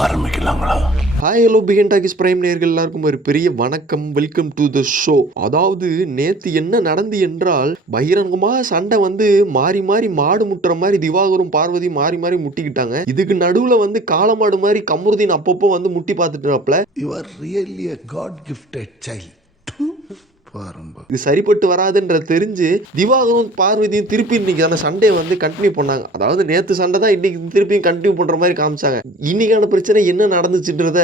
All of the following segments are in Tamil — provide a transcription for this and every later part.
ஆரம்பிக்கலாங்களா? ஹாய் ஹலோ பிகன் டாக்கிஸ் பிரைம் நேர்கள் எல்லாருக்கும் ஒரு பெரிய வணக்கம். வெல்கம் டு த ஷோ அதாவது நேத்து என்ன நடந்து என்றால் பகிரங்கமா சண்டை வந்து மாறி மாறி மாடு முட்டுற மாதிரி திவாகரும் பார்வதி மாறி மாறி முட்டிக்கிட்டாங்க. இதுக்கு நடுவுல வந்து காளமாடு மாதிரி கமருதீன் அப்பப்போ வந்து முட்டி பார்த்துட்டுறாப்ல you are really god gifted child பாருங்க இது சரிப்பட்டு வராதுன்ற தெரிஞ்சு திவாகரும் பார்வதியும் திருப்பி இன்னைக்கு அந்த சண்டையை வந்து கண்டினியூ பண்ணாங்க. அதாவது நேத்து சண்டை தான் இன்னைக்கு திருப்பியும் கண்டினியூ பண்ற மாதிரி காமிச்சாங்க. இன்னைக்கான பிரச்சனை என்ன நடந்துச்சுன்றத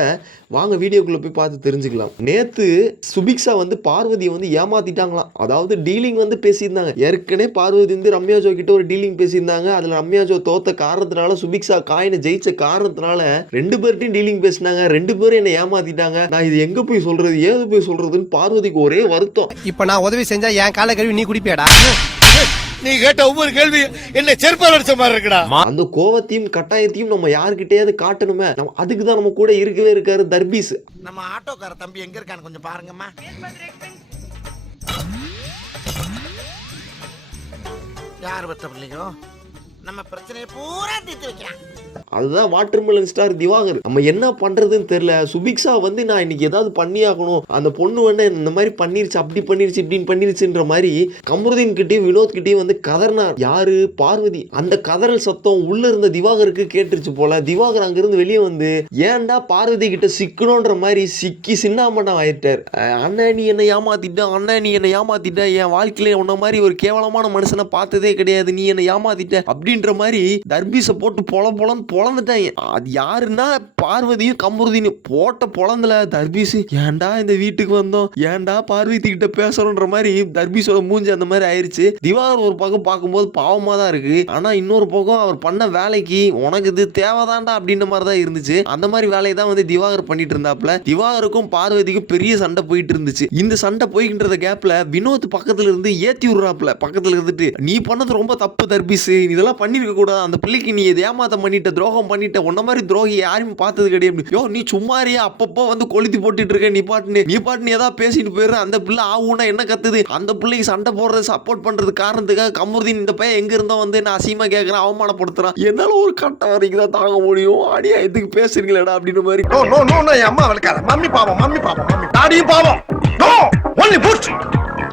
வாங்க வீடியோக்குள்ள போய் பார்த்து தெரிஞ்சுக்கலாம். நேத்து சுபிக்ஷா வந்து பார்வதியை வந்து ஏமாத்திட்டாங்களாம். அதாவது டீலிங் வந்து பேசியிருந்தாங்க. ஏற்கனவே பார்வதி வந்து ரம்யா ஜோ கிட்ட ஒரு டீலிங் பேசியிருந்தாங்க. அதுல ரம்யா ஜோ தோத்த காரணத்தினால சுபிக்ஷா காயினை ஜெயிச்ச காரணத்தினால ரெண்டு பேர்ட்டையும் டீலிங் பேசினாங்க. ரெண்டு பேரும் என்ன ஏமாத்திட்டாங்க. நான் இது எங்க போய் சொல்றது ஏது போய் சொல்றதுன்னு பார்வதிக்கு ஒரே வருத்தம். இப்ப நான் உதவி செஞ்சா என் கால கழுவி நீ குடிப்பியாடா? நீ கேட்ட ஒவ்வொரு கேள்வி என்ன செருப்பால் அடிச்ச மாதிரி இருக்குடா. அந்த கோவத்தையும் கட்டாயத்தையும் நம்ம யாருக்கிட்டயாவது காட்டணுமே. நம்ம அதுக்கு தான் நம்ம கூட இருக்கவே இருக்காரு தர்பீஸ். நம்ம ஆட்டோக்கார தம்பி எங்க இருக்கான்னு கொஞ்சம் பாருங்கம்மா. யார் பத்த பிள்ளைங்க நம்ம பிரச்சனையை பூரா தீர்த்து வைக்கிறான். அதுதான் வாட்டர்மெலன் ஸ்டார் திவாகர். நம்ம என்ன பண்றதுன்னு தெரியல. சுபிக்ஷா வந்து நான் இன்னைக்கு ஏதாவது பண்ணியாகணும். அந்த பொண்ணு வந்து இந்த மாதிரி பண்ணிருச்சு அப்படி பண்ணிருச்சு இப்படின்னு பண்ணிருச்சுன்ற மாதிரி கமருதீன் கிட்டயும் வினோத் கிட்டயும் வந்து கதர்னார் யாரு? பார்வதி. அந்த கதறல் சத்தம் உள்ள இருந்த திவாகருக்கு கேட்டுருச்சு போல. திவாகர் அங்கிருந்து வெளியே வந்து ஏன்டா பார்வதி கிட்ட சிக்கணுன்ற மாதிரி சிக்கி சின்னாமட்டம் ஆயிட்டார். அண்ணா நீ என்ன ஏமாத்திட்ட? அண்ணா நீ என்ன ஏமாத்திட்ட? என் வாழ்க்கையில உன்ன மாதிரி ஒரு கேவலமான மனுஷனை பார்த்ததே கிடையாது. நீ என்ன ஏமாத்திட்ட? அப்படின்ற மாதிரி தர்பீஸை போட்டு பொல பொலன்னு பொழந்துட்டாங்க அது யாருன்னா பார்வதியும் கமருதியும் போட்ட பொழந்துல தர்பீஸு ஏன்டா இந்த வீட்டுக்கு வந்தோம்? ஏன்டா பார்வதி கிட்ட பேசுறோன்ற மாதிரி தர்பீஸோட மூஞ்சி அந்த மாதிரி ஆயிருச்சு. திவாகர் ஒரு பக்கம் பார்க்கும்போது பாவமா தான் இருக்கு. ஆனா இன்னொரு பக்கம் அவர் பண்ண வேலைக்கு உனக்கு இது தேவைதான்டா அப்படின்ற மாதிரி தான் இருந்துச்சு. அந்த மாதிரி வேலையை தான் வந்து திவாகர் பண்ணிட்டு இருந்தாப்ல திவாகருக்கும் பார்வதிக்கும் பெரிய சண்டை போயிட்டு இருந்துச்சு. இந்த சண்டை போய்கின்றத கேப்ல வினோத் பக்கத்துல இருந்து ஏத்தி விடுறாப்ல பக்கத்துல இருந்துட்டு நீ பண்ணது ரொம்ப தப்பு தர்பீஸ் இதெல்லாம் பண்ணியிருக்க கூடாது அந்த பிள்ளைக்கு நீ இதை ஏமாத்த பண்ணிட்ட துரோகம் பண்ணிட்ட உன்ன மாதிரி துரோகி யாரும் பார்த்தது கிடையாது. யோ நீ சும்மாரியா அப்பப்போ வந்து கொளுத்தி போட்டுட்டு இருக்க நீ பாட்டுன்னு நீ பாட்டுன்னு ஏதாவது பேசிட்டு போயிரு. அந்த பிள்ளை ஆகும்னா என்ன கத்துது? அந்த பிள்ளைக்கு சண்டை போடுறது சப்போர்ட் பண்றது காரணத்துக்காக கமருதீன் இந்த பையன் எங்க இருந்தோ வந்து நான் அசிங்கமா கேட்கறேன் அவமானப்படுத்துறான்? என்னால ஒரு கட்டம் வரைக்கும் தான் தாங்க முடியும். அடியா இதுக்கு பேசுறீங்களா அப்படின்னு மாதிரி. நோ நோ நோ அம்மா வளர்க்காத மம்மி பாவம் மம்மி பாவம் மம்மி. தாடியும் பாவம். நோ ஒன்லி புட்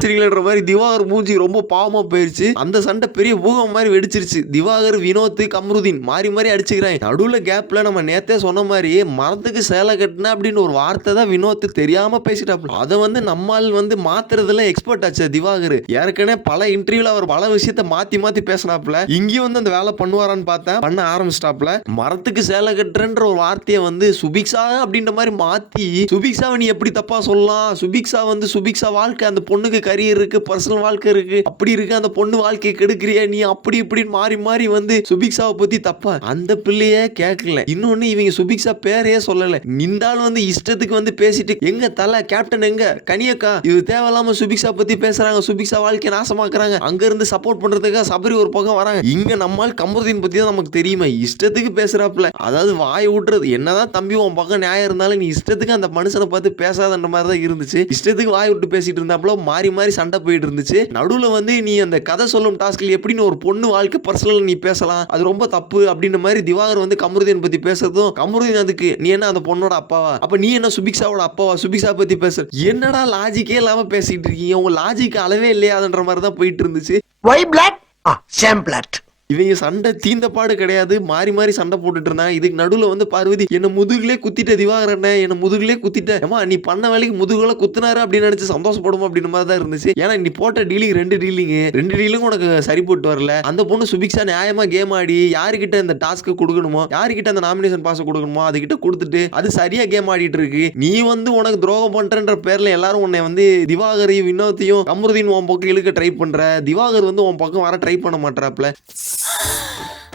சரிங்களன்ற மாதிரி திவாகர் மூஞ்சி ரொம்ப பாவமா போயிருச்சு. அந்த சண்டை பெரிய பூகம் மாதிரி வெடிச்சிருச்சு. திவாகர் வினோத் கம்ருதீன் மாறி மாறி அடிச்சுக்கிறாங்க. நடுவுல கேப்ல நம்ம நேத்தே சொன்ன மாதிரி மரத்துக்கு சேலை கட்டின அப்படின்னு ஒரு வார்த்தை தான் வினோத் தெரியாம பேசிட்டாப்ல அதை வந்து நம்மால் வந்து மாத்துறதுல எக்ஸ்பர்ட் ஆச்சு திவாகர். ஏற்கனவே பல இன்டர்வியூல அவர் பல விஷயத்த மாத்தி மாத்தி பேசினாப்ல இங்கேயும் வந்து அந்த வேலை பண்ணுவாரான்னு பார்த்தேன். பண்ண ஆரம்பிச்சிட்டாப்ல மரத்துக்கு சேலை கட்டுறன்ற ஒரு வார்த்தையை வந்து சுபிக்ஷா அப்படின்ற மாதிரி மாத்தி சுபிக்ஷாவை நீ எப்படி தப்பா சொல்லலாம்? சுபிக்ஷா வந்து சுபிக்ஷா வாழ்க்கை அந்த பொண்ணுக்கு கரியர் இருக்கு பர்சனல் வாழ்க்கை இருக்கு. அப்படி இருக்கு அந்த பொண்ணு வாழ்க்கையை கெடுக்கிறிய நீ? அப்படி இப்படின்னு மாறி மாறி வந்து சுபிக்ஷாவை பத்தி தப்பா? அந்த பிள்ளையே கேட்கல இன்னொன்னு இவங்க சுபிக்ஷா பேரையே சொல்லல. நின்றாலும் வந்து இஷ்டத்துக்கு வந்து பேசிட்டு எங்க தலை கேப்டன் எங்க? கனியக்கா இது தேவையில்லாம சுபிக்ஷா பத்தி பேசுறாங்க. சுபிக்ஷா வாழ்க்கையை நாசமாக்குறாங்க. அங்க இருந்து சப்போர்ட் பண்றதுக்காக சபரி ஒரு பக்கம் வராங்க. இங்க நம்மால் கமருதீன் பத்தி தான் நமக்கு தெரியுமா. இஷ்டத்துக்கு பேசுறாப்ல அதாவது வாய் விட்டுறது என்னதான் தம்பி உன் பக்கம் நியாயம் இருந்தாலும் நீ இஷ்டத்துக்கு அந்த மனுஷனை பார்த்து பேசாதன்ற மாதிரி தான் இருந்துச்சு. இஷ்டத்துக்கு வாய் விட்டு பேசிட்டு இருந்தாப்புல மாறி மாதிரி சண்டை போயிட்டு இருந்துச்சு நடுவில் வந்து நீ அந்த கதை சொல்லும் டாஸ்கில் எப்படின்னு ஒரு பொண்ணு வாழ்க்கை பர்சனல் நீ பேசலாம். அது ரொம்ப தப்பு அப்படின்ற மாதிரி திவாகர் வந்து கமருதீன் பத்தி பேசுறதும் கமருதீன் அதுக்கு நீ என்ன அந்த பொண்ணோட அப்பாவா? அப்ப நீ என்ன சுபிக்ஷாவோட அப்பாவா? சுபிக்ஷா பத்தி பேச. என்னடா லாஜிக்கே இல்லாம பேசிட்டு இருக்கீங்க? உங்க லாஜிக் அளவே இல்லையாதுன்ற மாதிரி தான் போயிட்டு இருந்துச்சு ஒய் பிளாட் ஆ சேம் பிளாட் இவங்க சண்டை தீந்த பாடு கிடையாது. மாறி மாறி சண்டை போட்டுட்டு இருந்தாங்க. இதுக்கு நடுவில் வந்து பார்வதி என்ன முதுகுலே குத்திட்ட திவாகரண்ணே என்ன முதுகுலே குத்திட்ட. ஏமா நீ பண்ண வேலைக்கு முதுகுல குத்துனாரு அப்படின்னு நினைச்சு சந்தோஷப்படுமா அப்படின்னு மாதிரி தான் இருந்துச்சு. ஏன்னா நீ போட்ட டீலிங் ரெண்டு டீலிங் ரெண்டு டீலிங் உனக்கு சரி போட்டு வரல. அந்த பொண்ணு சுபிக்ஷா நியாயமா கேம் ஆடி யாருக்கிட்ட இந்த டாஸ்க்கு கொடுக்கணுமோ யாருக்கிட்ட அந்த நாமினேஷன் பாஸ் கொடுக்கணுமோ அதுகிட்ட கொடுத்துட்டு அது சரியா கேம் ஆடிட்டு இருக்கு. நீ வந்து உனக்கு துரோகம் பண்றன்ற பேர்ல எல்லாரும் உன்னை வந்து திவாகரையும் வினோத்தையும் கமருதீன் உன் பக்கம் இழுக்க ட்ரை பண்ற. திவாகர் வந்து உன் பக்கம் வர ட்ரை பண்ண மாட்டாப்ல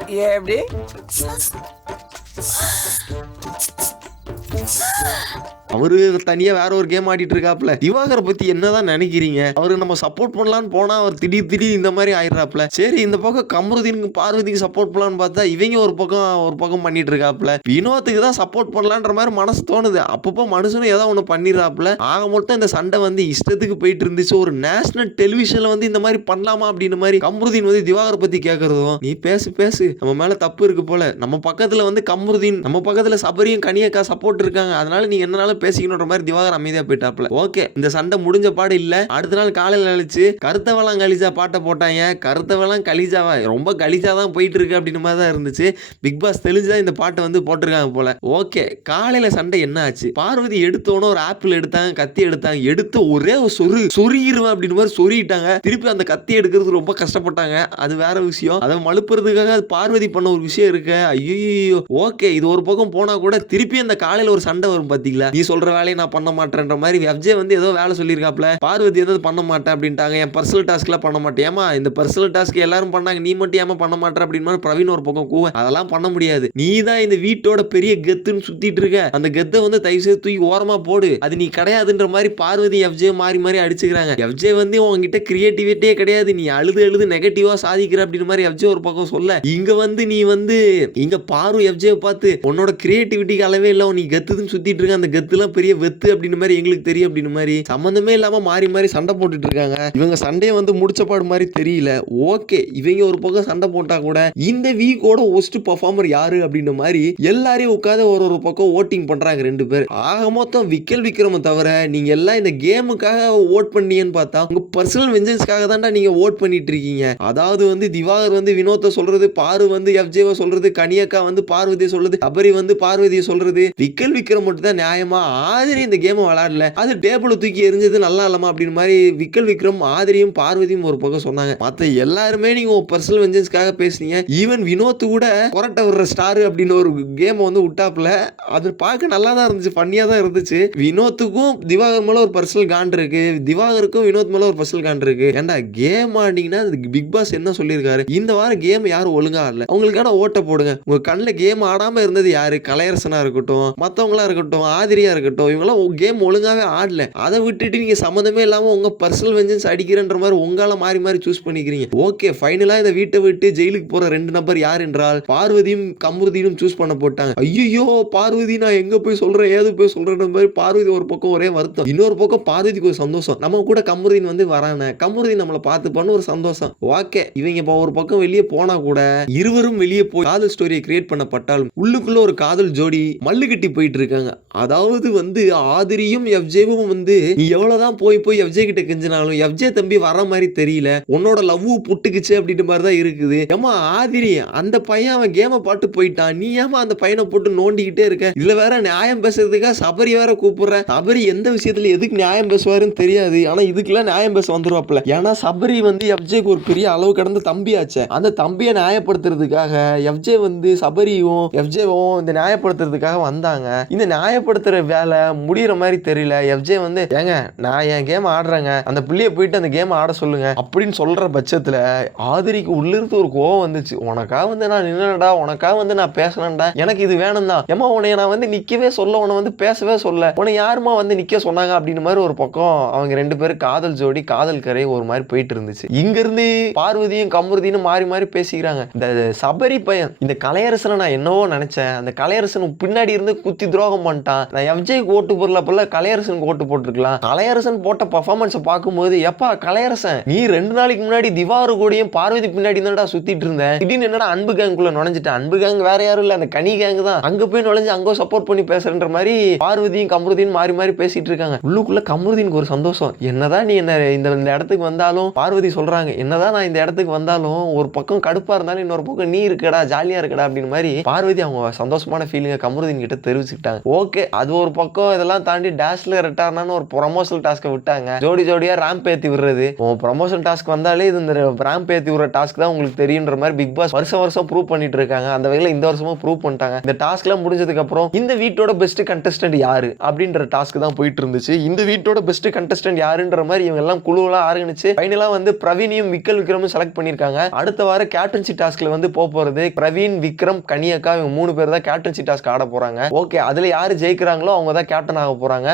எப்படி அவரு தனியா வேற ஒரு கேம் ஆடிட்டு இருக்காப்ல. திவாகரை பத்தி என்னதான் நினைக்கிறீங்க? அவரு நம்ம சப்போர்ட் பண்ணலாம்னு போனா அவர் திடீர் திடீர் இந்த மாதிரி ஆயிடுறாப்ல. சரி இந்த பக்கம் கமருதீனுக்கு பார்வதிக்கு சப்போர்ட் பண்ணலாம்னு பார்த்தா இவங்க ஒரு பக்கம் ஒரு பக்கம் பண்ணிட்டு இருக்காப்ல. வினோத்துக்கு தான் சப்போர்ட் பண்ணலான்ற மாதிரி மனசு தோணுது. அப்பப்போ மனுஷனும் ஏதோ ஒன்று பண்ணிடுறாப்ல. ஆக மொத்தம் இந்த சண்டை வந்து இஷ்டத்துக்கு போயிட்டு இருந்துச்சு. ஒரு நேஷனல் டெலிவிஷன்ல வந்து இந்த மாதிரி பண்ணலாமா அப்படின்ற மாதிரி கமருதீன் வந்து திவாகர் பத்தி கேட்கறதும் நீ பேசு பேசு. நம்ம மேல தப்பு இருக்கு போல. நம்ம பக்கத்துல வந்து கமருதீன் நம்ம பக்கத்துல சபரியும் கனியக்கா சப்போர்ட் இருக்காங்க. அதனால நீ என்னனாலும் பேசிக்கணுன்ற மாதிரி திவாகர் அமைதியா போயிட்டாப்ல ஓகே இந்த சண்டை முடிஞ்ச பாடு இல்ல. அடுத்த நாள் காலையில அழிச்சு கருத்தவெல்லாம் கலிஜா பாட்டை போட்டாங்க கருத்தவெல்லாம் கலிஜாவா? ரொம்ப கலிஜா தான் போயிட்டு இருக்கு அப்படின்னு மாதிரி தான் இருந்துச்சு. பிக் பாஸ் தெளிஞ்சுதான் இந்த பாட்டை வந்து போட்டிருக்காங்க போல. ஓகே காலையில சண்டை என்ன ஆச்சு? பார்வதி எடுத்தோன்னு ஒரு ஆப்பிள் எடுத்தாங்க கத்தி எடுத்தாங்க. எடுத்து ஒரே ஒரு சொரு சொருகிருவேன் அப்படின்னு மாதிரி சொருகிட்டாங்க. திருப்பி அந்த கத்தி எடுக்கிறது ரொம்ப கஷ்டப்பட்டாங்க. அது வேற விஷயம். அதை மழுப்புறதுக்காக பார்வதி பண்ண ஒரு விஷயம் இருக்கு. ஐயோ ஓகே இது ஒரு பக்கம் போனா கூட திருப்பி அந்த காலையில ஒரு சண்டை வரும் பாத்தீங்களா? நீ சொல்ற வேலையை நான் பண்ண மாட்டேன்ற மாதிரி எஃப்ஜே வந்து ஏதோ வேலை சொல்லியிருக்காப்ல பார்வதி வந்து பண்ண மாட்டேன் அப்படின்ட்டாங்க. என் பர்சனல் டாஸ்க்லாம் பண்ண மாட்டேன். ஏமா இந்த பர்சனல் டாஸ்க் எல்லாரும் பண்ணாங்க. நீ மட்டும் ஏமா பண்ண மாட்டேன் அப்படின்னு மாதிரி பிரவீன் ஒரு பக்கம் கூவ. அதெல்லாம் பண்ண முடியாது. நீ தான் இந்த வீட்டோட பெரிய கெத்துன்னு சுத்திட்டு இருக்க. அந்த கெத்தை வந்து தயவு செய்து தூக்கி ஓரமாக போடு. அது நீ கிடையாதுன்ற மாதிரி பார்வதி எஃப்ஜே மாறி மாறி அடிச்சுக்கிறாங்க. எஃப்ஜே வந்து உங்ககிட்ட கிரியேட்டிவிட்டியே கிடையாது. நீ அழுது அழுது நெகட்டிவா சாதிக்கிற அப்படின்னு மாதிரி எஃப்ஜே ஒரு பக்கம் சொல்ல. இங்க வந்து நீ வந்து இங்க பாரு எஃப்ஜே பார்த்து. உன்னோட கிரியேட்டிவிட்டிக்கு அளவே இல்லை. நீ கெத்துன்னு சுத்திட்டு இருக்க. அந்த கெத்துலாம் பெரிய வெத்து அப்படின்னு மாதிரி எங்களுக்கு தெரியும் அப்படின்னு மாதிரி. சம்மந்தமே இல்லாம மாறி மாறி சண்டை போட்டுட்டு இருக்காங்க. இவங்க சண்டையை வந்து முடிச்ச பாடு மாதிரி தெரியல. ஓகே இவங்க ஒரு பக்கம் சண்டை போட்டா கூட இந்த வீக்கோட ஒஸ்ட் பர்ஃபார்மர் யாரு அப்படின்ற மாதிரி எல்லாரையும் உட்காந்து ஒரு ஒரு பக்கம் ஓட்டிங் பண்றாங்க ரெண்டு பேர். ஆக மொத்தம் விக்கல் விக்ரம தவிர நீங்க எல்லாம் இந்த கேமுக்காக ஓட் பண்ணீங்கன்னு பார்த்தா உங்க பர்சனல் வெஞ்சன்ஸ்க்காக தான்டா நீங்க ஓட் பண்ணிட்டு இருக்கீங்க. அதாவது வந்து திவாகர் வந்து வினோத்தை சொல்றது பாரு வந்து எஃப்ஜேவை சொல்றது கனியக்கா வந்து பார்வதியை சொல்றது அபரி வந்து பார்வதியை சொல்றது விக்கல் விக்ரம் மட்டும் தான் நியாயமா? ஆதிரி இந்த கேமை விளையாடல. அது டேபிள தூக்கி எரிஞ்சது நல்லா இல்லாமா அப்படின்னு மாதிரி விக்கல் விக்ரம் ஆதிரியும் பார்வதியும் ஒரு பக்கம் சொன்னாங்க. மத்த எல்லாருமே நீங்க உங்க பர்சனல் வெஞ்சன்ஸ்க்காக பேசுனீங்க. ஈவன் வினோத் கூட கொரட்டை விடுற ஸ்டார் அப்படின்னு ஒரு கேமை வந்து விட்டாப்புல. அது பார்க்க நல்லா தான் இருந்துச்சு ஃபன்னியா தான் இருந்துச்சு. வினோத்துக்கும் திவாகர் மேல ஒரு பர்சனல் காண்ட் இருக்கு. திவாகருக்கும் வினோத் மேல ஒரு பர்சனல் காண்ட் இருக்கு. ஏன்டா கேம் ஆடிங்கன்னா பிக் பாஸ் என்ன சொல்லியிருக்காரு? இந்த வாரம் கேம் யாரும் ஒழுங்கா ஆடல. அவங்களுக்கான ஓட்டை போடுங்க. உங்க கண்ணில் கேம் ஆடாம இருந்தது யாரு? கலையரசனா இருக்கட்டும் மத்தவங்களா இருக்கட்டும் ஆதிரியா இருக்கட்டும் இவங்கெல்லாம் கேம் ஒழுங்காவே ஆடல. அதை விட்டுட்டு நீங்க சம்மந்தமே இல்லாம உங்க பர்சனல் வெஞ்சன்ஸ் அடிக்கிறன்ற மாதிரி உங்களால மாறி மாறி சூஸ் பண்ணிக்கிறீங்க. ஓகே ஃபைனலா இந்த வீட்டை விட்டு ஜெயிலுக்கு போற ரெண்டு நபர் யார் என்றால் பார்வதியும் கமருதியும் சூஸ் பண்ண போட்டாங்க. ஐயோ பார்வதி நான் எங்க போய் சொல்றேன் ஏது போய் சொல்றேன்ற மாதிரி பார்வதி ஒரு பக்கம் ஒரே வருத்தம். இன்னொரு பக்கம் பார்வதிக்கு ஒரு சந்தோஷம். நம்ம கூட கமருதீன் வந்து வரானே கமருதீன் நம்மளை பார்த்து பண்ண ஒரு சந்தோஷம். ஓகே இவங்க இப்போ ஒரு பக்கம் வெளியே போனா கூட இருவரும் வெளியே போய் காதல் ஸ்டோரியை கிரியேட் பண்ணப்பட்டாலும் உள்ளுக்குள்ள ஒரு காதல் ஜோடி மல்லு கட்டி போயிட்டு இருக்காங்க. அதாவது வந்து ஆதிரியும் எஃப்ஜேவும் வந்து நீ எவ்வளவுதான் போய் போய் எஃப்ஜே கிட்ட கெஞ்சினாலும் எஃப்ஜே தம்பி வர மாதிரி தெரியல. உன்னோட லவ் புட்டுக்குச்சு அப்படின்ற மாதிரி தான் இருக்குது. ஏமா ஆதிரி அந்த பையன் அவன் கேமை பாட்டு போயிட்டான். நீ ஏமா அந்த பையனை போட்டு நோண்டிக்கிட்டே இருக்க? இதுல வேற நியாயம் பேசுறதுக்காக சபரி வேற கூப்பிடுற. சபரி எந்த விஷயத்துல எதுக்கு நியாயம் பேசுவாருன்னு தெரியாது. ஆனா இதுக்கெல்லாம் நியாயம் பேச வந்துருவாப்ல ஏன்னா சபரி வந்து எஃப்ஜேக்கு ஒரு பெரிய அளவு கடந்த தம்பியாச்சே. அந்த தம்பியை நியாயப்படுத்துறதுக்காக எஃப்ஜே வந்து சபரியும் எஃப்ஜேவும் இந்த நியாயப்படுத்துறதுக்காக வந்தாங்க. இந்த நியாயப்படுத்துற வேலை முடியிற மாதிரி தெரியல. எஃப்ஜே வந்து ஏங்க நான் என் கேம் ஆடுறேங்க. அந்த பிள்ளைய போயிட்டு அந்த கேம் ஆட சொல்லுங்க. அப்படின்னு சொல்ற பட்சத்துல ஆதிரிக்கு உள்ளிருந்து ஒரு கோவம் வந்துச்சு. உனக்காக வந்து நான் நின்னடா உனக்காக வந்து நான் பேசலன்டா எனக்கு இது வேணும் தான் ஏமா உனைய நான் வந்து நிக்கவே சொல்ல உன்னை வந்து பேசவே சொல்ல. உன்னை யாருமா வந்து நிக்க சொன்னாங்க அப்படின்னு மாதிரி ஒரு பக்கம் அவங்க ரெண்டு பேரும் காதல் ஜோடி காதல் கரை ஒரு மாதிரி போயிட்டு இருந்துச்சு. இங்க இருந்து பார்வதியும் கமருதியும் மாறி மாறி பேசிக்கிறாங்க. இந்த சபரி பையன் இந்த கலையரசனை நான் என்னவோ நினைச்சேன். அந்த கலையரசன் பின்னாடி இருந்து குத்தி துரோகம் பண்ணிட்டான். நான் விஜய்க்கு ஓட்டு போடலப்பல கலையரசனுக்கு ஓட்டு போட்டிருக்கலாம். கலையரசன் போட்ட பர்ஃபார்மன்ஸை பார்க்கும்போது எப்பா கலையரசன் நீ ரெண்டு நாளைக்கு முன்னாடி திவாரு கூடயும் பார்வதி பின்னாடி தான்டா சுத்திட்டு இருந்தேன் திடீர்னு என்னடா அன்பு கேங்குள்ள நுழைஞ்சிட்டேன் அன்பு கேங் வேற யாரும் இல்ல அந்த கனி கேங் தான். அங்க போய் நுழைஞ்சு அங்க சப்போர்ட் பண்ணி பேசுறன்ற மாதிரி பார்வதியும் கமருதீன் மாறி மாறி பேசிட்டு இருக்காங்க. உள்ளுக்குள்ள கமருதீனுக்கு ஒரு சந்தோஷம். என்னதான் நீ என்ன இந்த இந்த இடத்துக்கு வந்தாலும் பார்வதி சொல்றாங்க என்னதான் நான் இந்த இடத்துக்கு வந்தாலும் ஒரு பக்கம் கடுப்பா இருந்தாலும் இன்னொரு பக்கம் நீ இருக்கடா ஜாலியா இருக்கடா அப்படின்னு மாதிரி பார்வதி அவங்க சந்தோஷமான ஃபீலிங்க கமருதீன் கிட்ட தெரிவிச்சுக்கிட்டாங்க. ஓகே அது ஒரு பக்கம் இதெல்லாம் தாண்டி டேஷ்ல ரிட்டார்னான்னு ஒரு ப்ரொமோஷனல் டாஸ்க்கை விட்டாங்க. ஜோடி ஜோடியா ரேம்ப் ஏத்தி விடுறது. ப்ரொமோஷன் டாஸ்க் வந்தாலே இது இந்த ரேம்ப் ஏத்தி விடுற டாஸ்க் தான் உங்களுக்கு தெரியுன்ற மாதிரி பிக் பாஸ் வருஷம் வருஷம் ப்ரூவ் பண்ணிட்டு இருக்காங்க. அந்த வகையில் இந்த வருஷமும் ப்ரூவ் பண்ணிட்டாங்க. இந்த டாஸ்க்லாம் முடிஞ்சதுக்கு அப்புறம் இந்த வீட்டோட பெஸ்ட் கண்டஸ்டன்ட் யாரு? அப்படின்ற டாஸ்க் தான் போயிட்டு இருந்துச்சு. இந்த வீட்டோட பெஸ்ட் கண்டஸ்டன்ட் யாருன்ற மாதிரி இவங்க எல்லாம் குழுவெல்லாம் ஆரம்பிச்சு ஃபைனலா வந்து பிரவீனையும் விக்கல் விக்ரமும் செலக்ட் பண்ணிருக்காங்க அடுத்த வாரம் கேப்டன்சி டாஸ்க்ல வந்து போக போறது பிரவீன் விக்ரம் கனியக்கா இவங்க மூணு பேர் தான் கேப்டன்சி டாஸ்க் ஆட போறாங்க. ஓகே அதுல யாரு ஜெயிக்கிறாங்களோ அவங்க அவங்க தான் கேப்டன் ஆக போறாங்க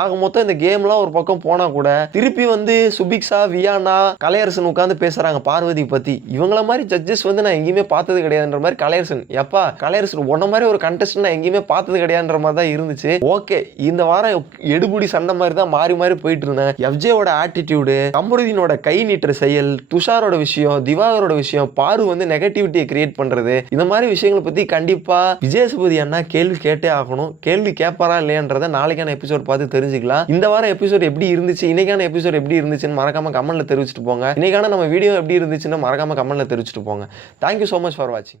ஆக மொத்தம் இந்த கேம்லாம் ஒரு பக்கம் போனா கூட திருப்பி வந்து சுபிக்ஷா வியானா கலையரசன் உட்காந்து பேசுறாங்க பார்வதி பத்தி. இவங்கள மாதிரி ஜட்ஜஸ் வந்து நான் எங்கேயுமே பார்த்தது கிடையாதுன்ற மாதிரி கலையரசன். எப்பா கலையரசன் உன்ன மாதிரி ஒரு கண்டஸ்ட் நான் எங்கேயுமே பார்த்தது கிடையாதுன்ற மாதிரி தான் இருந்துச்சு. ஓகே இந்த வாரம் எடுபுடி சண்டை மாதிரி தான் மாறி மாறி போயிட்டு இருந்தாங்க எஃப்ஜேவோட ஆட்டிடியூடு கமருதீனோட கை நீட்டுற செயல் துஷாரோட விஷயம் திவாகரோட விஷயம் பாரு வந்து நெகட்டிவிட்டியை கிரியேட் பண்றது. இந்த மாதிரி விஷயங்களை பத்தி கண்டிப்பா விஜயசுபதி அண்ணா கேள்வி கேட்டே ஆகணும். கேள்வி கேட்பாரா இல்லையான்றதை நாளைக்கான எபிசோட் பார்த்து தெரிஞ்சுக்கலாம். இந்த வாரம் எபிசோட் எப்படி இருந்துச்சு இன்னைக்கான எபிசோட் எப்படி இருந்துச்சுன்னு மறக்காம கமெண்ட்ல தெரிவிச்சுட்டு போங்க. இன்னைக்கான நம்ம வீடியோ எப்படி இருந்துச்சுன்னு மறக்காம கமெண்ட்ல தெரிவிச்சுட்டு போங்க. தேங்க்யூ ஸோ மச் ஃபார் வாட்சிங்